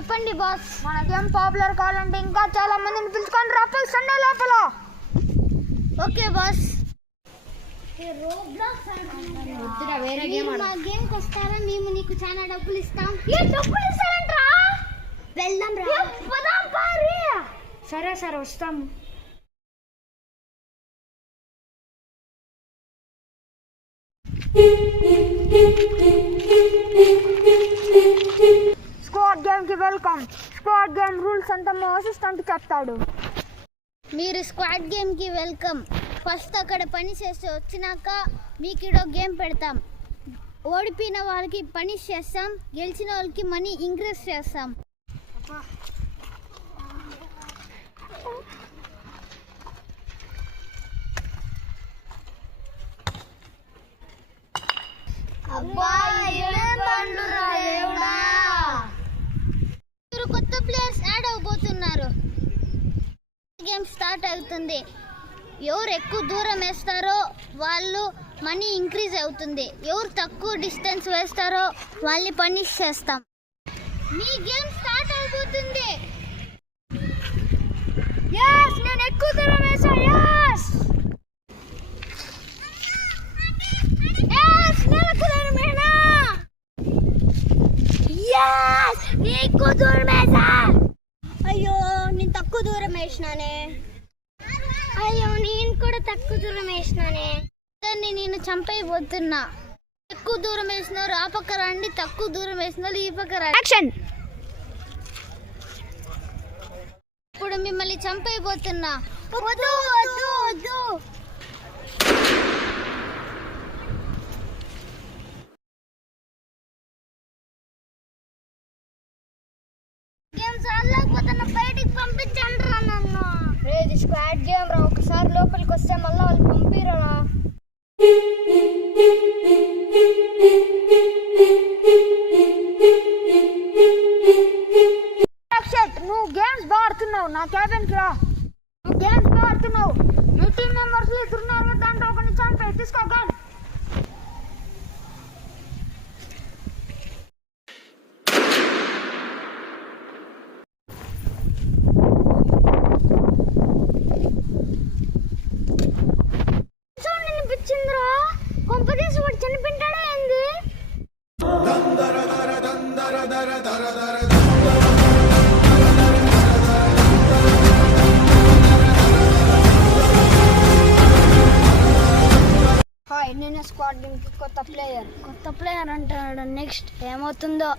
చెప్పండి బాస్. మన game popular కావాలంటే ఇంకా చాలా మందిని పిలుచుకొని రా సండే లోపల. Okay boss. వేరే గేమ్ మా గేమ్కి వస్తారా? మేము నీకు చాలా డబ్బులు ఇస్తాం. డబ్బులు ఇస్తారంట్రా? వెళ్దాం రా. పోదాం పారి. సరే సరే వస్తాము. స్క్వాడ్ గేమ్ కి వెల్కమ్. స్క్వాడ్ గేమ్ రూల్స్ అంతా మా అసిస్టెంట్ చెప్తాడు. మీరు స్క్వాడ్ గేమ్ కి వెల్కమ్. ఫస్ట్ అక్కడ పని చేసి వచ్చినాక మీకు ఇడో గేమ్ పెడతాం. ఓడిపోయిన వాళ్ళకి పనిష్ చేస్తాం, గెలిచిన వాళ్ళకి మనీ ఇంక్రీజ్ చేస్తాం. కొత్త ప్లేయర్స్ యాడ్ అవబోతున్నారు. గేమ్ స్టార్ట్ అవుతుంది. ఎవరు ఎక్కువ దూరం వేస్తారో వాళ్ళు మనీ ఇంక్రీజ్ అవుతుంది. ఎవరు తక్కువ డిస్టెన్స్ వేస్తారో వాళ్ళని పనిష్ చేస్తాం. మీ గేమ్ స్టార్ట్ అయిపోతుంది. yes నేను ఎక్కువ దూరం వేసా. yes నేను ఎక్కువ దూరం వేనా. yes నేను ఎక్కువ దూరం వేసా. అయ్యో నేను తక్కువ దూరం వేసినానే. అయ్యో నేను కూడా తక్కువ దూరం వేసినానే. నేను చంపైపోతున్నా. ఎక్కువ దూరం వేసినారు ఆ పక్క రండి, తక్కువ దూరం వేసినారు ఈ పక్క రండి. యాక్షన్. ఇప్పుడు మిమ్మల్ని చంపైపోతున్నా. వద్దు వద్దు వద్దు. గేమ్స్ ఆడలేకపోతున్నా, బయటికి పంపించండి రా నన్ను. ఇది స్క్వాడ్ గేమ్ రా. ఒకసారి లోపలికి వస్తే మళ్ళీ వాళ్ళు పంపిరా. నువ్వు గేమ్స్ బాగా ఆడుతున్నావు. నా క్యాబిన్కి రా. నువ్వు గేమ్స్ బాగా ఆడుతున్నావు. మీ టీం మెంబర్స్ ఇద్దరున్నారు, దాంట్లో ఒకరిని చంపే. తీసుకో గన్. వినిపించిందిరా. కొంపదీసి వాడు చనిపోయింటాడా ఏంది? హాయ్, నేను స్క్వాడ్ గేమ్ కి కొత్త ప్లేయర్ అంటాడు. నెక్స్ట్ ఏమవుతుందో.